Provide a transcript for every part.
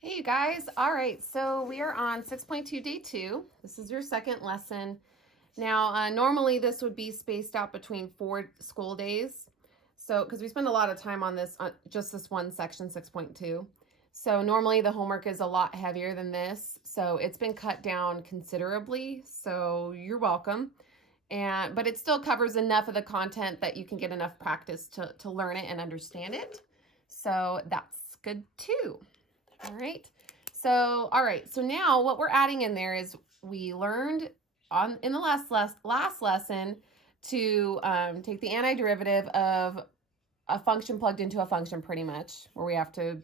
Hey you guys, all right, so we are on 6.2 day 2. This is your second lesson. Now, normally this would be spaced out between 4 school days. So, because we spend a lot of time on this, just this one section, 6.2. So normally the homework is a lot heavier than this. So it's been cut down considerably. So you're welcome. But it still covers enough of the content that you can get enough practice to learn it and understand it. So that's good too. All right. So now what we're adding in there is we learned in the last lesson to take the antiderivative of a function plugged into a function, pretty much, where we have to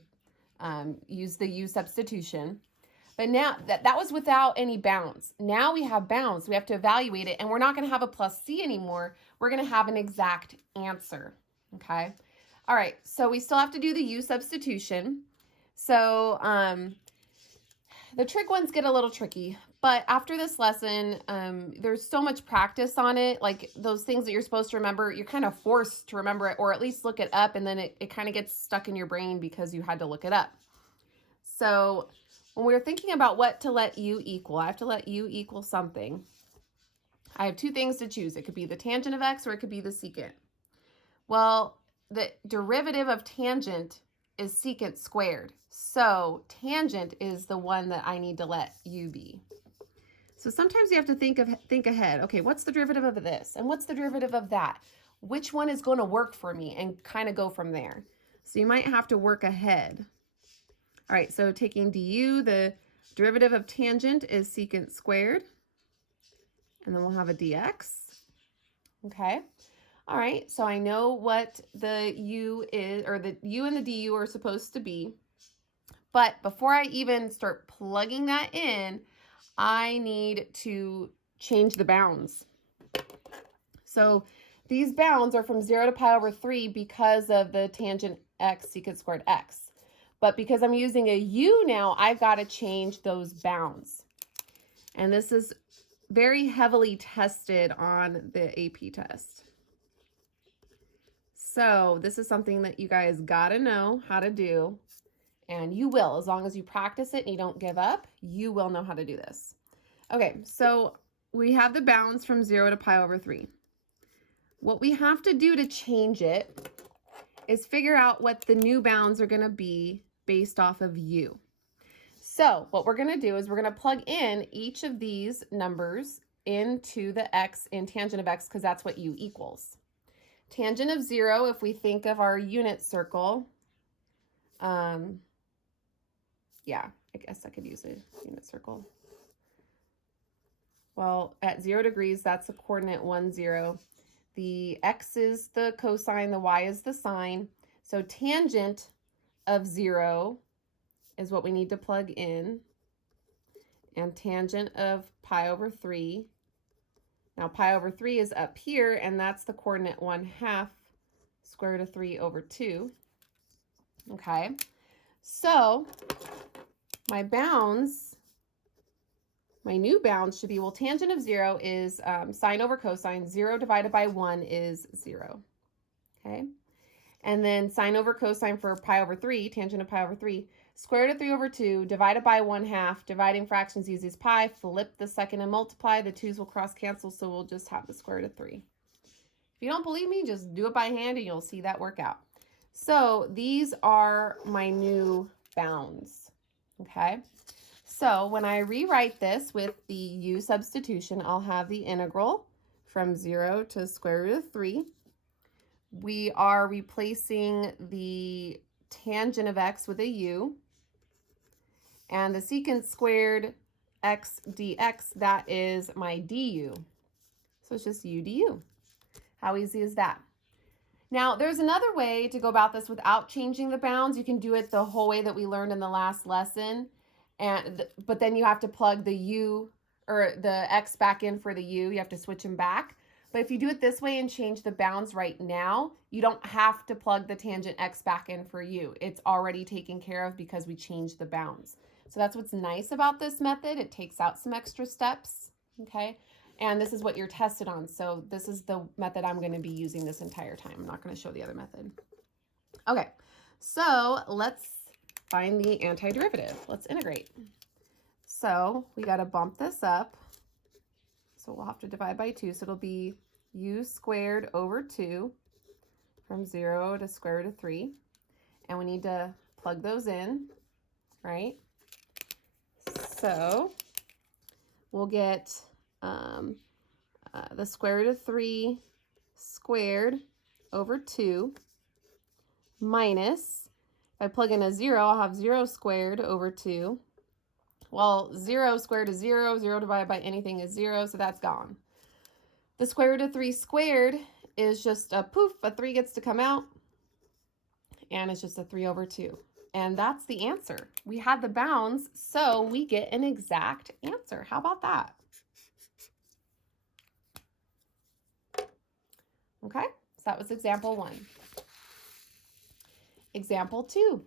use the u substitution. But now that was without any bounds. Now we have bounds. We have to evaluate it, and we're not going to have a plus c anymore. We're going to have an exact answer. Okay. All right. So we still have to do the u substitution. So the trig ones get a little tricky, but after this lesson, there's so much practice on it. Like those things that you're supposed to remember, you're kind of forced to remember it, or at least look it up, and then it kind of gets stuck in your brain because you had to look it up. So when we're thinking about what to let u equal, I have to let u equal something. I have two things to choose. It could be the tangent of x or it could be the secant. Well, the derivative of tangent is secant squared. So tangent is the one that I need to let u be. So sometimes you have to think ahead. Okay, what's the derivative of this? And what's the derivative of that? Which one is going to work for me? And kind of go from there. So you might have to work ahead. All right, so taking du, the derivative of tangent is secant squared. And then we'll have a dx. Okay. All right, so I know what the u is, or the u and the du are supposed to be. But before I even start plugging that in, I need to change the bounds. So these bounds are from 0 to pi over 3 because of the tangent x secant squared x. But because I'm using a u now, I've got to change those bounds. And this is very heavily tested on the AP test. So this is something that you guys got to know how to do. And you will, as long as you practice it and you don't give up, you will know how to do this. Okay, so we have the bounds from 0 to pi over 3. What we have to do to change it is figure out what the new bounds are going to be based off of u. So what we're going to do is we're going to plug in each of these numbers into the x in tangent of x because that's what u equals. Tangent of 0, if we think of our unit circle, yeah, I guess I could use a unit circle. Well, at 0 degrees, that's the coordinate 1, 0. The x is the cosine, the y is the sine. So tangent of 0 is what we need to plug in. And tangent of pi over 3. Now pi over 3 is up here, and that's the coordinate 1/2 square root of 3 over 2. Okay, so my bounds, my new bounds should be, well, tangent of 0 is sine over cosine. 0 divided by 1 is 0. Okay, and then sine over cosine for pi over 3, tangent of pi over 3, square root of 3 over 2, divided by 1/2. Dividing fractions uses pi. Flip the second and multiply. The 2's will cross cancel, so we'll just have the square root of 3. If you don't believe me, just do it by hand and you'll see that work out. So these are my new bounds. Okay, so when I rewrite this with the u substitution, I'll have the integral from 0 to square root of 3. We are replacing the tangent of x with a u. And the secant squared x dx, that is my du. So it's just u du. How easy is that? Now, there's another way to go about this without changing the bounds. You can do it the whole way that we learned in the last lesson, but then you have to plug the u or the x back in for the u. You have to switch them back. But if you do it this way and change the bounds right now, you don't have to plug the tangent x back in for u. It's already taken care of because we changed the bounds. So that's what's nice about this method. It takes out some extra steps, okay? And this is what you're tested on. So this is the method I'm going to be using this entire time. I'm not going to show the other method. Okay, so let's find the antiderivative. Let's integrate. So we got to bump this up. So we'll have to divide by 2. So it'll be u squared over 2 from 0 to square root of 3. And we need to plug those in, right? So we'll get the square root of 3 squared over 2 minus, if I plug in a 0, I'll have 0 squared over 2. Well, 0 squared is 0. 0 divided by anything is 0, so that's gone. The square root of 3 squared is just a poof, a 3 gets to come out, and it's just a 3 over 2. And that's the answer. We had the bounds, so we get an exact answer. How about that? Okay, so that was example 1. Example 2.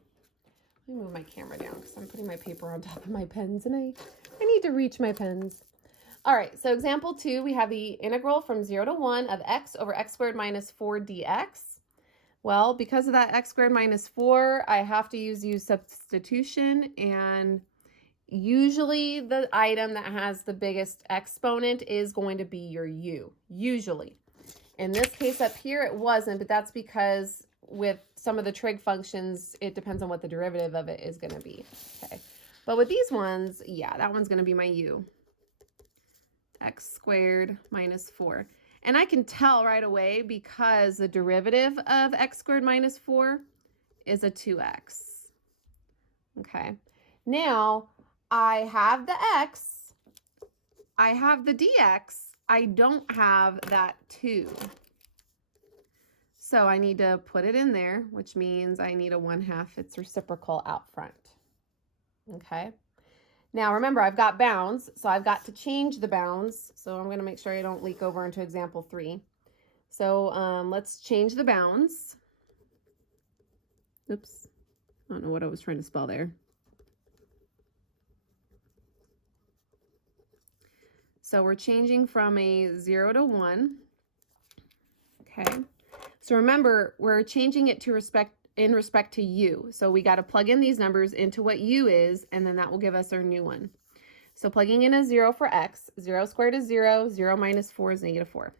Let me move my camera down because I'm putting my paper on top of my pens and I need to reach my pens. All right, so example 2, we have the integral from 0 to 1 of x over x squared minus 4 dx. Well, because of that x squared minus 4, I have to use u substitution, and usually the item that has the biggest exponent is going to be your u, usually. In this case up here, it wasn't, but that's because with some of the trig functions, it depends on what the derivative of it is going to be. Okay, but with these ones, yeah, that one's going to be my u, x squared minus 4. And I can tell right away because the derivative of x squared minus 4 is a 2x. Okay, now I have the x, I have the dx, I don't have that 2. So I need to put it in there, which means I need a 1/2 its reciprocal out front. Okay. Now remember, I've got bounds, so I've got to change the bounds. So I'm going to make sure I don't leak over into example 3. So let's change the bounds. Oops. I don't know what I was trying to spell there. So we're changing from a 0 to 1. Okay. So remember, we're changing it to in respect to u. So we got to plug in these numbers into what u is, and then that will give us our new one. So plugging in a 0 for x, 0 squared is 0, 0 minus 4 is negative 4.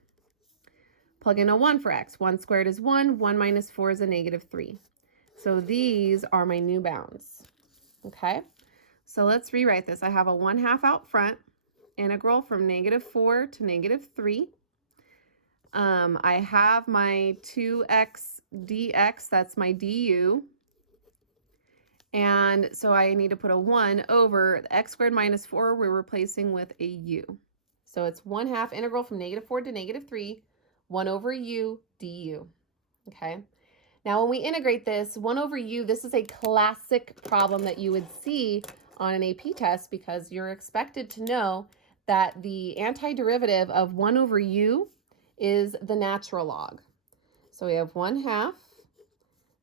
Plug in a 1 for x, 1 squared is 1, 1 minus 4 is a negative 3. So these are my new bounds. Okay, so let's rewrite this. I have a 1/2 out front, integral from negative 4 to negative 3. I have my 2x dx, that's my du. And so I need to put a 1 over the x squared minus 4, we're replacing with a u. So it's 1/2 integral from negative 4 to negative 3, 1 over u du. Okay. Now when we integrate this, 1 over u, this is a classic problem that you would see on an AP test because you're expected to know that the antiderivative of 1 over u is the natural log. So we have 1/2.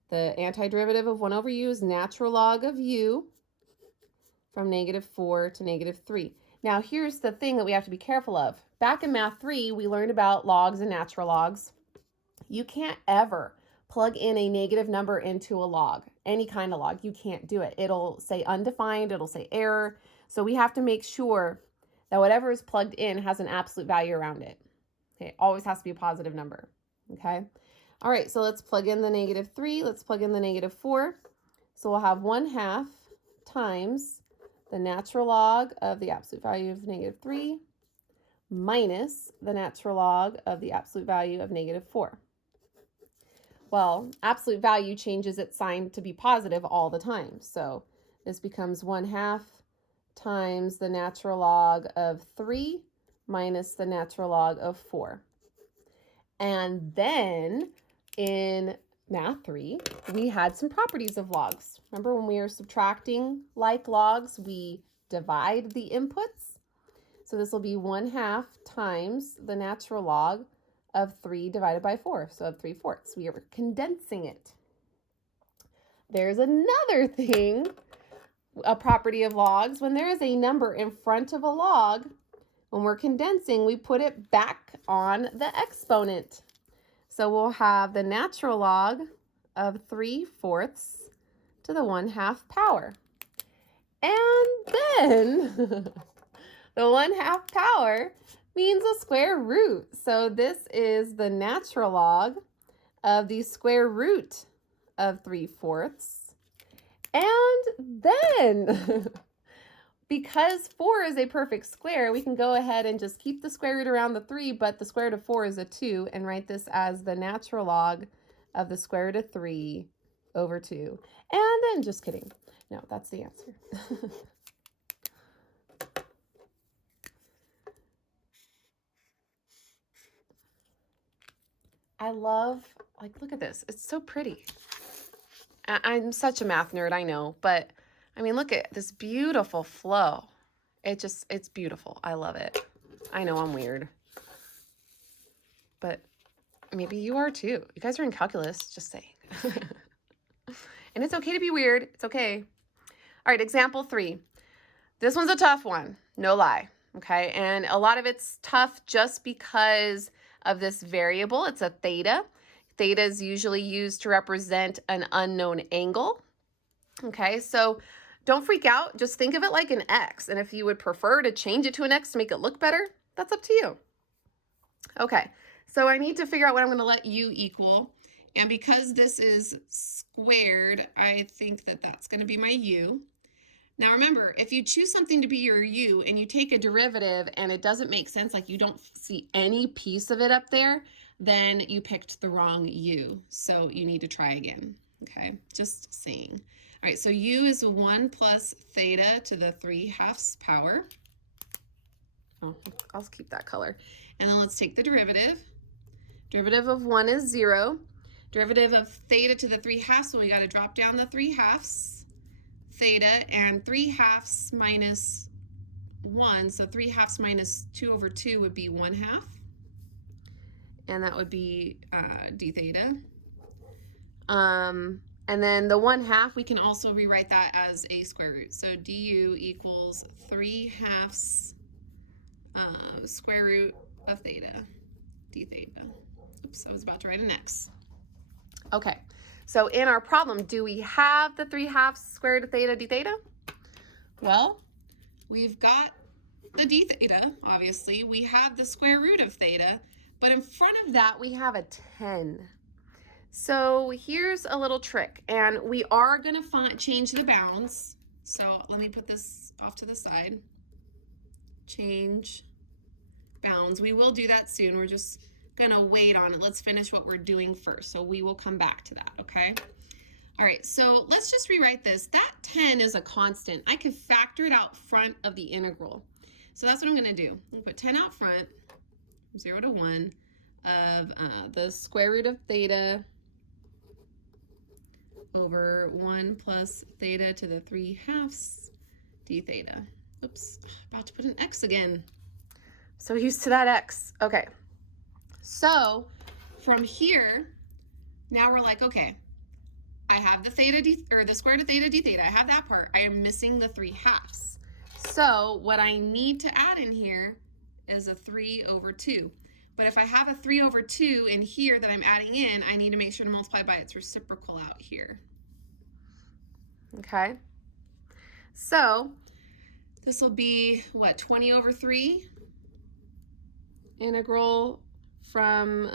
The antiderivative of 1 over u is natural log of u from negative 4 to negative 3. Now here's the thing that we have to be careful of. Back in math 3, we learned about logs and natural logs. You can't ever plug in a negative number into a log, any kind of log. You can't do it. It'll say undefined, it'll say error. So we have to make sure that whatever is plugged in has an absolute value around it. Okay, it always has to be a positive number. Okay. All right, so let's plug in the negative 3. Let's plug in the negative 4. So we'll have 1/2 times the natural log of the absolute value of negative 3 minus the natural log of the absolute value of negative 4. Well, absolute value changes its sign to be positive all the time. So this becomes 1/2 times the natural log of 3 minus the natural log of 4. And then in math 3, we had some properties of logs. Remember when we were subtracting like logs, we divide the inputs. So this will be 1/2 times the natural log of 3 divided by 4. So of 3/4. We are condensing it. There's another thing, a property of logs. When there is a number in front of a log, when we're condensing, we put it back on the exponent. So we'll have the natural log of 3/4 to the 1/2 power. And then the 1/2 power means a square root. So this is the natural log of the square root of 3/4. And then, because 4 is a perfect square, we can go ahead and just keep the square root around the 3, but the square root of 4 is a 2, and write this as the natural log of the square root of 3 over 2. And then, just kidding. No, that's the answer. I love, like, look at this. It's so pretty. I'm such a math nerd, I know, but I mean, look at this beautiful flow. It's beautiful. I love it. I know I'm weird, but maybe you are too. You guys are in calculus, just saying. And it's okay to be weird. It's okay. All right, example 3. This one's a tough one, no lie, okay? And a lot of it's tough just because of this variable. It's a theta. Theta is usually used to represent an unknown angle, okay? So don't freak out. Just think of it like an x. And if you would prefer to change it to an x to make it look better, that's up to you. Okay, so I need to figure out what I'm going to let u equal. And because this is squared, I think that that's going to be my u. Now remember, if you choose something to be your u and you take a derivative and it doesn't make sense, like you don't see any piece of it up there, then you picked the wrong u. So you need to try again, okay? Just saying. All right, so u is 1 plus theta to the 3/2 power. Oh, I'll keep that color. And then let's take the derivative. Derivative of 1 is 0. Derivative of theta to the 3/2, so we got to drop down the 3/2 theta, and 3/2 minus 1, so 3/2 minus 2 over 2 would be 1/2, and that would be d theta. And then the 1/2, we can also rewrite that as a square root. So du equals 3/2 square root of theta, d theta. Oops, I was about to write an x. Okay, so in our problem, do we have the 3/2 square root of theta d theta? Well, we've got the d theta, obviously. We have the square root of theta, but in front of that, we have a 10. So here's a little trick, and we are going to change the bounds. So let me put this off to the side. Change bounds. We will do that soon. We're just gonna wait on it. Let's finish what we're doing first. So we will come back to that, okay? All right, so let's just rewrite this. That 10 is a constant. I could factor it out front of the integral. So that's what I'm gonna do. I'm gonna put 10 out front, 0 to 1, of the square root of theta over 1 plus theta to the 3/2 d theta. Oops, about to put an x again. So used to that x. Okay. So from here, now we're like, okay, I have the theta d, or the square root of theta d theta. I have that part. I am missing the 3/2. So what I need to add in here is a 3 over 2. But if I have a 3 over 2 in here that I'm adding in, I need to make sure to multiply by its reciprocal out here. Okay. So this will be, what, 20 over 3? Integral from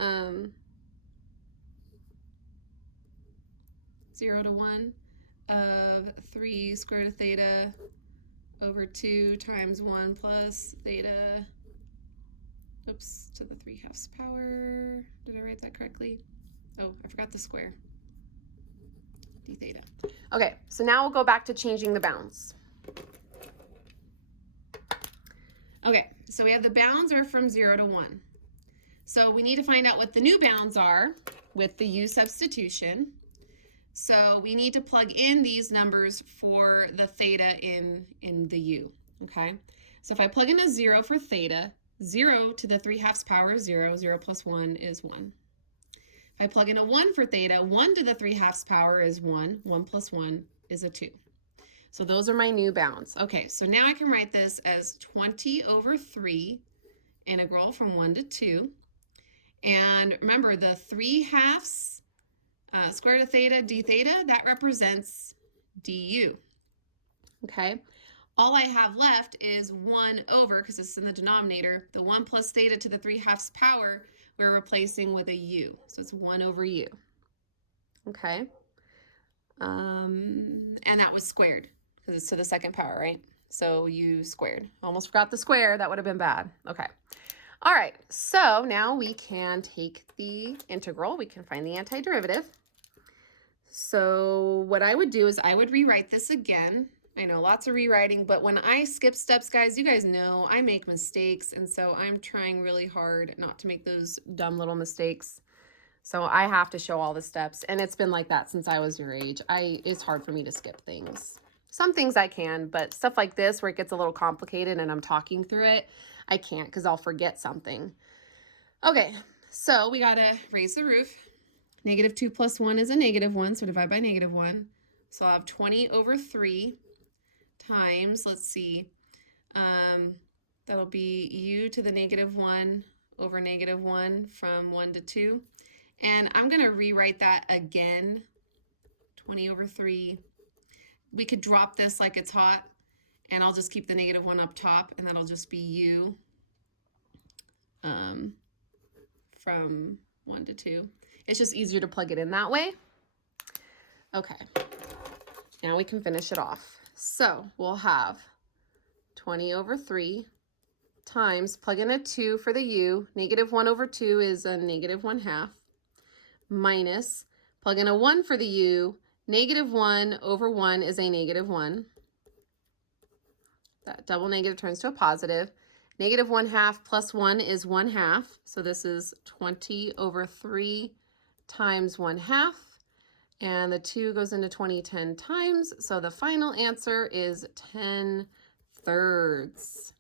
0 to 1 of 3 square root of theta over 2 times 1 plus theta, oops, to the 3/2 power. Did I write that correctly? Oh, I forgot the square. D theta. Okay, so now we'll go back to changing the bounds. Okay, so we have the bounds are from 0 to 1. So we need to find out what the new bounds are with the u substitution. So we need to plug in these numbers for the theta in the u, okay? So if I plug in a 0 for theta, 0 to the 3/2 power is 0, 0 plus 1 is 1. If I plug in a 1 for theta, 1 to the 3/2 power is 1, 1 plus 1 is a 2. So those are my new bounds. Okay, so now I can write this as 20 over 3 integral from 1 to 2. And remember, the 3/2 square root of theta d theta, that represents du. Okay, all I have left is 1 over, because it's in the denominator, the 1 plus theta to the 3/2 power, we're replacing with a u. So it's 1 over u. Okay. And that was squared, because it's to the 2nd power, right? So u squared. Almost forgot the square. That would have been bad. Okay. All right. So now we can take the integral. We can find the antiderivative. So what I would do is I would rewrite this again. I know, lots of rewriting, but when I skip steps, guys, you guys know I make mistakes, and so I'm trying really hard not to make those dumb little mistakes. So I have to show all the steps, and it's been like that since I was your age. It's hard for me to skip things. Some things I can, but stuff like this where it gets a little complicated and I'm talking through it, I can't because I'll forget something. Okay, so we got to raise the roof. -2 plus 1 is a -1, so divide by -1. So I'll have 20 over 3 times, let's see, that'll be u to the -1 over -1 from 1 to 2. And I'm going to rewrite that again, 20 over 3. We could drop this like it's hot, and I'll just keep the -1 up top, and that'll just be u from 1 to 2. It's just easier to plug it in that way. Okay, now we can finish it off. So we'll have 20 over 3 times, plug in a 2 for the u, -1 over 2 is a -1/2, minus, plug in a 1 for the u, -1 over 1 is a -1. That double negative turns to a positive. -1/2 plus 1 is 1/2, so this is 20 over 3 times 1/2, and the 2 goes into 20 10 times, so the final answer is 10/3.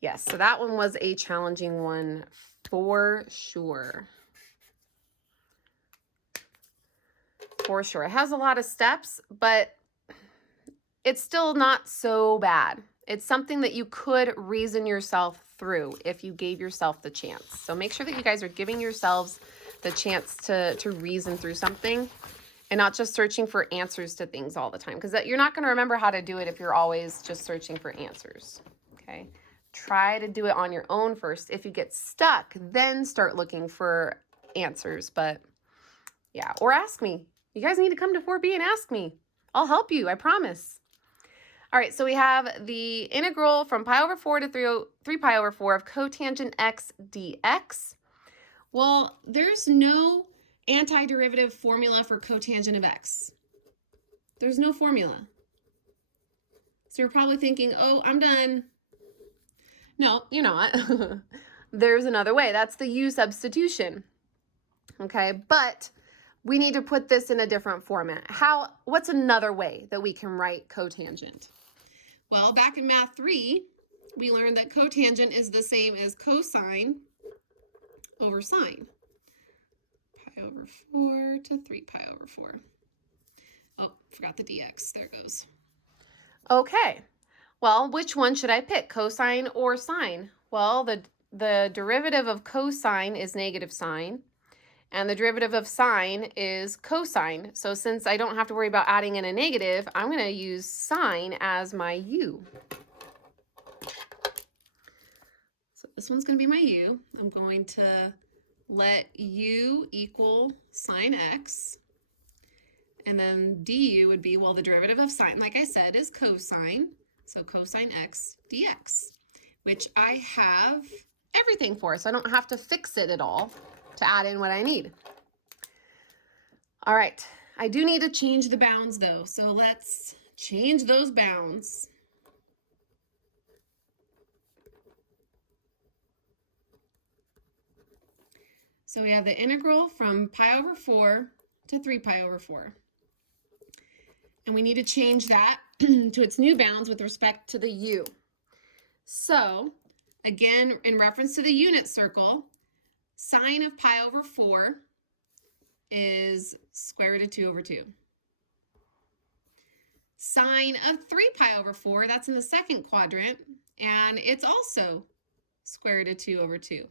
Yes, so that one was a challenging one for sure. For sure. It has a lot of steps, but it's still not so bad. It's something that you could reason yourself through if you gave yourself the chance. So make sure that you guys are giving yourselves the chance to reason through something and not just searching for answers to things all the time, because you're not going to remember how to do it if you're always just searching for answers. Okay. Try to do it on your own first. If you get stuck, then start looking for answers. But yeah, or ask me. You guys need to come to 4B and ask me. I'll help you, I promise. All right, so we have the integral from pi over 4 to 3 pi over 4 of cotangent x dx. Well, there's no antiderivative formula for cotangent of x. There's no formula. So you're probably thinking, oh, I'm done. No, you're not. There's another way. That's the u substitution. Okay, but we need to put this in a different format. What's another way that we can write cotangent? Well, back in Math 3, we learned that cotangent is the same as cosine over sine. Pi over 4 to 3 pi over 4. Oh, forgot the dx. There it goes. Okay. Well, which one should I pick, cosine or sine? Well, the derivative of cosine is negative sine, and the derivative of sine is cosine. So since I don't have to worry about adding in a negative, I'm going to use sine as my u. So this one's going to be my u. I'm going to let u equal sine x. And then du would be, well, the derivative of sine, like I said, is cosine. So cosine x dx, which I have everything for, so I don't have to fix it at all to add in what I need. All right, I do need to change the bounds though, so let's change those bounds. So we have the integral from pi over 4 to 3 pi over 4. And we need to change that to its new bounds with respect to the u. So again, in reference to the unit circle, sine of pi over 4 is square root of 2 over 2. Sine of 3 pi over 4, that's in the second quadrant, and it's also square root of 2 over 2.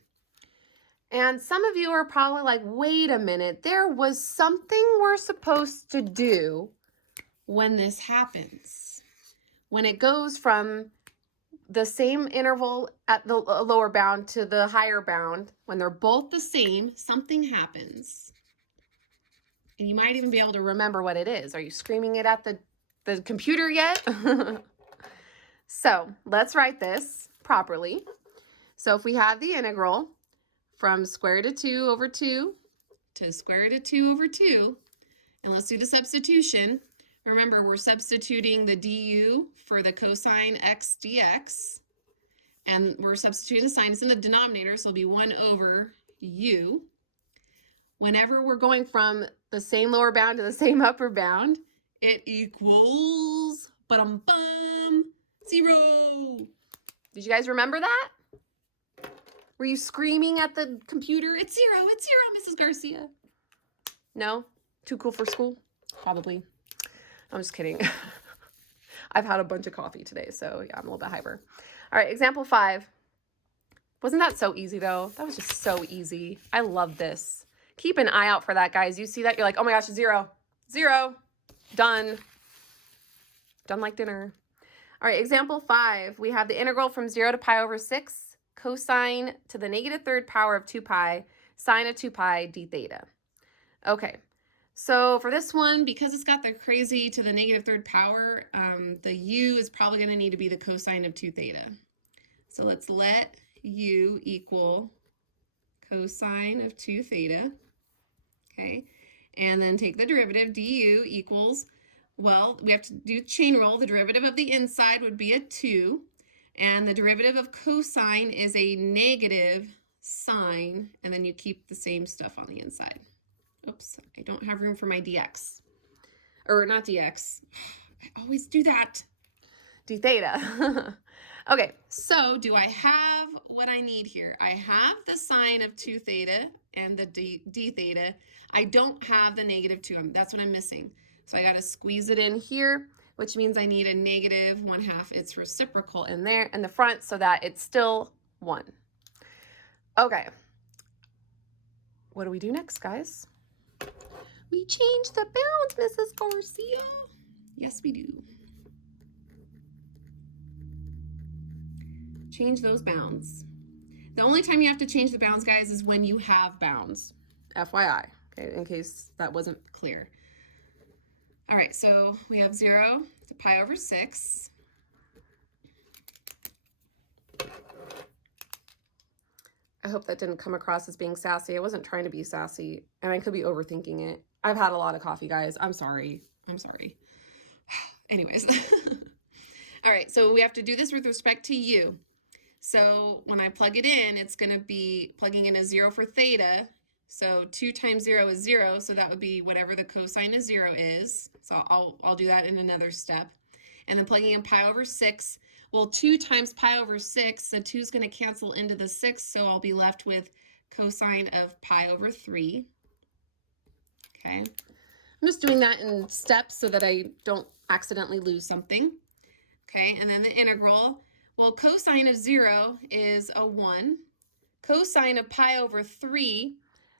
And some of you are probably like, wait a minute, there was something we're supposed to do when this happens. When it goes from the same interval at the lower bound to the higher bound, when they're both the same, something happens. And you might even be able to remember what it is. Are you screaming it at the computer yet? So let's write this properly. So if we have the integral from square root of 2 over 2 to square root of 2 over 2, and let's do the substitution. Remember, we're substituting the du for the cosine x dx, and we're substituting the sign. It's in the denominator, so it'll be 1 over u. Whenever we're going from the same lower bound to the same upper bound, it equals, ba-dum-bum, 0. Did you guys remember that? Were you screaming at the computer, it's 0, Mrs. Garcia? No? Too cool for school? Probably. I'm just kidding. I've had a bunch of coffee today, so yeah, I'm a little bit hyper. All right, example 5. Wasn't that so easy, though? That was just so easy. I love this. Keep an eye out for that, guys. You see that, you're like, oh my gosh, 0. 0. Done. Done like dinner. All right, example 5. We have the integral from 0 to pi over 6, cosine to the negative third power of 2 pi, sine of 2 pi d theta. Okay, so for this one, because it's got the crazy to the negative third power, the u is probably going to need to be the cosine of 2 theta. So let's let u equal cosine of 2 theta. Okay, and then take the derivative. Du equals, well, we have to do chain rule. The derivative of the inside would be a 2, and the derivative of cosine is a negative sine, and then you keep the same stuff on the inside. Oops, I don't have room for my dx. Or not dx. I always do that. D theta. Okay, so do I have what I need here? I have the sine of 2 theta and the d theta. I don't have the negative 2. That's what I'm missing. So I got to squeeze it in here, which means I need a negative 1/2 its reciprocal in there in the front so that it's still 1. Okay. What do we do next, guys? We change the bounds, Mrs. Garcia. Yes, we do. Change those bounds. The only time you have to change the bounds, guys, is when you have bounds. FYI, okay, in case that wasn't clear. All right, so we have 0 to pi over 6. I hope that didn't come across as being sassy. I wasn't trying to be sassy, and I could be overthinking it. I've had a lot of coffee, guys. I'm sorry. Anyways. All right, so we have to do this with respect to u. So when I plug it in, it's going to be plugging in a 0 for theta. So 2 times 0 is 0, so that would be whatever the cosine of 0 is. So I'll do that in another step. And then plugging in pi over 6. Well, 2 times pi over 6, the 2 is going to cancel into the 6, so I'll be left with cosine of pi over 3. Okay. I'm just doing that in steps so that I don't accidentally lose something. Okay, and then the integral. Well, cosine of 0 is a 1. Cosine of pi over 3,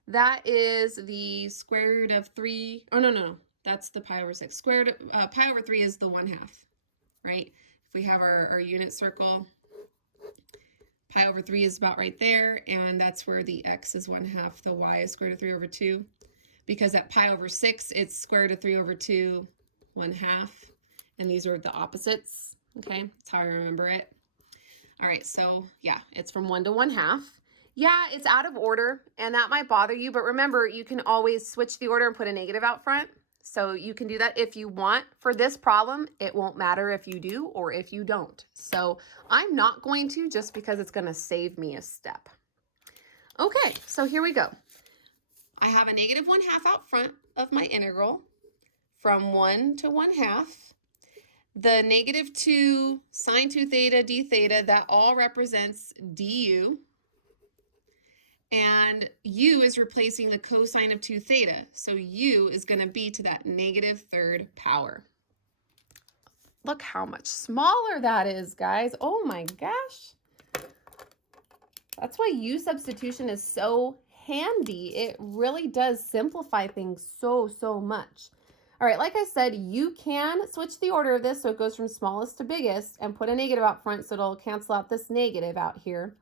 that is the square root of 3. Oh, no. That's the pi over 6. Square root of, pi over 3 is the 1/2, right? If we have our unit circle, pi over 3 is about right there, and that's where the x is 1/2, the y is square root of 3 over 2. Because at pi over 6, it's square root of 3 over 2, 1/2, and these are the opposites, okay? That's how I remember it. All right, so yeah, it's from 1 to 1/2. Yeah, it's out of order, and that might bother you, but remember, you can always switch the order and put a negative out front. So you can do that if you want. For this problem, it won't matter if you do or if you don't. So I'm not going to, just because it's going to save me a step. Okay, so here we go. I have a negative 1/2 out front of my integral from 1 to 1/2. The negative 2 sine 2 theta d theta, that all represents du. And u is replacing the cosine of 2 theta. So u is going to be to that negative third power. Look how much smaller that is, guys. Oh my gosh. That's why u substitution is so handy. It really does simplify things so much. All right, like I said, you can switch the order of this so it goes from smallest to biggest and put a negative out front so it'll cancel out this negative out here.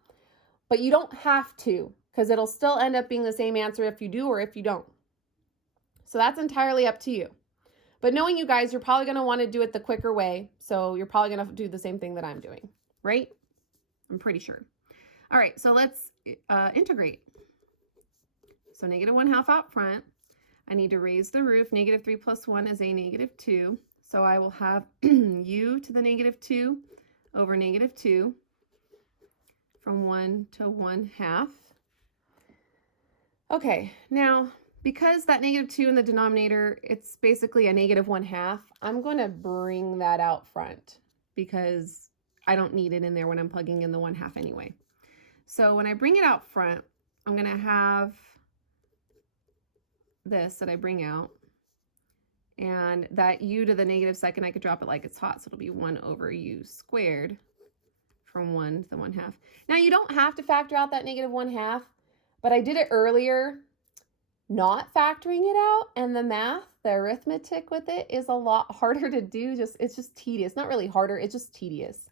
But you don't have to, because it'll still end up being the same answer if you do or if you don't. So that's entirely up to you. But knowing you guys, you're probably going to want to do it the quicker way. So you're probably going to do the same thing that I'm doing, right? I'm pretty sure. All right, so let's integrate. So -1/2 out front. I need to raise the roof. -3 plus 1 is a -2. So I will have u to the -2 over -2 from 1 to 1/2. Okay, now because that -2 in the denominator, it's basically a -1/2, I'm going to bring that out front because I don't need it in there when I'm plugging in the 1/2 anyway. So when I bring it out front, I'm going to have this that I bring out, and that u to the -2, I could drop it like it's hot, so it'll be 1 over u squared from 1 to the 1/2. Now you don't have to factor out that -1/2, but I did it earlier not factoring it out, and the math, the arithmetic with it is a lot harder to do. It's just tedious. Not really harder, it's just tedious.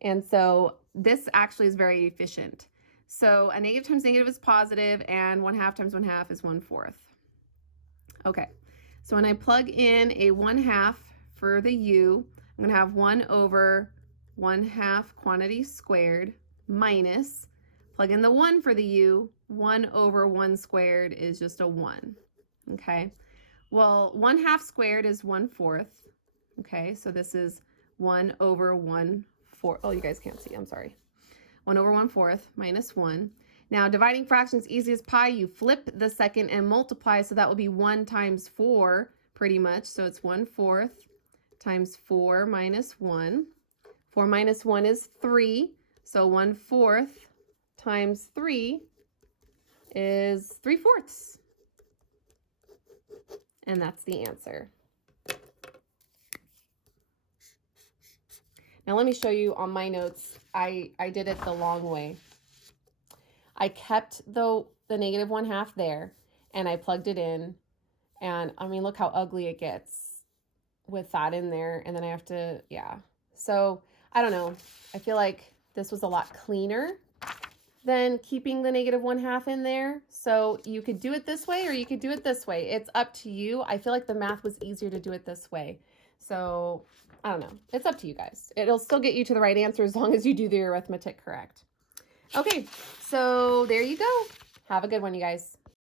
And so this actually is very efficient. So a negative times negative is positive, and 1/2 times 1/2 is 1/4. Okay, so when I plug in a 1/2 for the u, I'm gonna have 1 over 1/2 quantity squared minus, plug in the 1 for the u, 1 over 1 squared is just a 1, okay? Well, 1/2 squared is 1/4, okay? So this is 1 over 1/4, oh, you guys can't see, I'm sorry. 1 over 1/4 minus 1. Now, dividing fractions easy as pie, you flip the second and multiply, so that will be 1 times 4, pretty much. So it's 1/4 times 4 minus 1. 4 minus 1 is 3, so 1/4 times 3 is 3/4. And that's the answer. Now let me show you on my notes. I did it the long way. I kept the -1/2 there, and I plugged it in, and I mean, look how ugly it gets with that in there, and then I have to, yeah. So I don't know. I feel like this was a lot cleaner than keeping the -1/2 in there. So you could do it this way or you could do it this way. It's up to you. I feel like the math was easier to do it this way. So I don't know. It's up to you guys. It'll still get you to the right answer as long as you do the arithmetic correct. Okay, so there you go. Have a good one, you guys.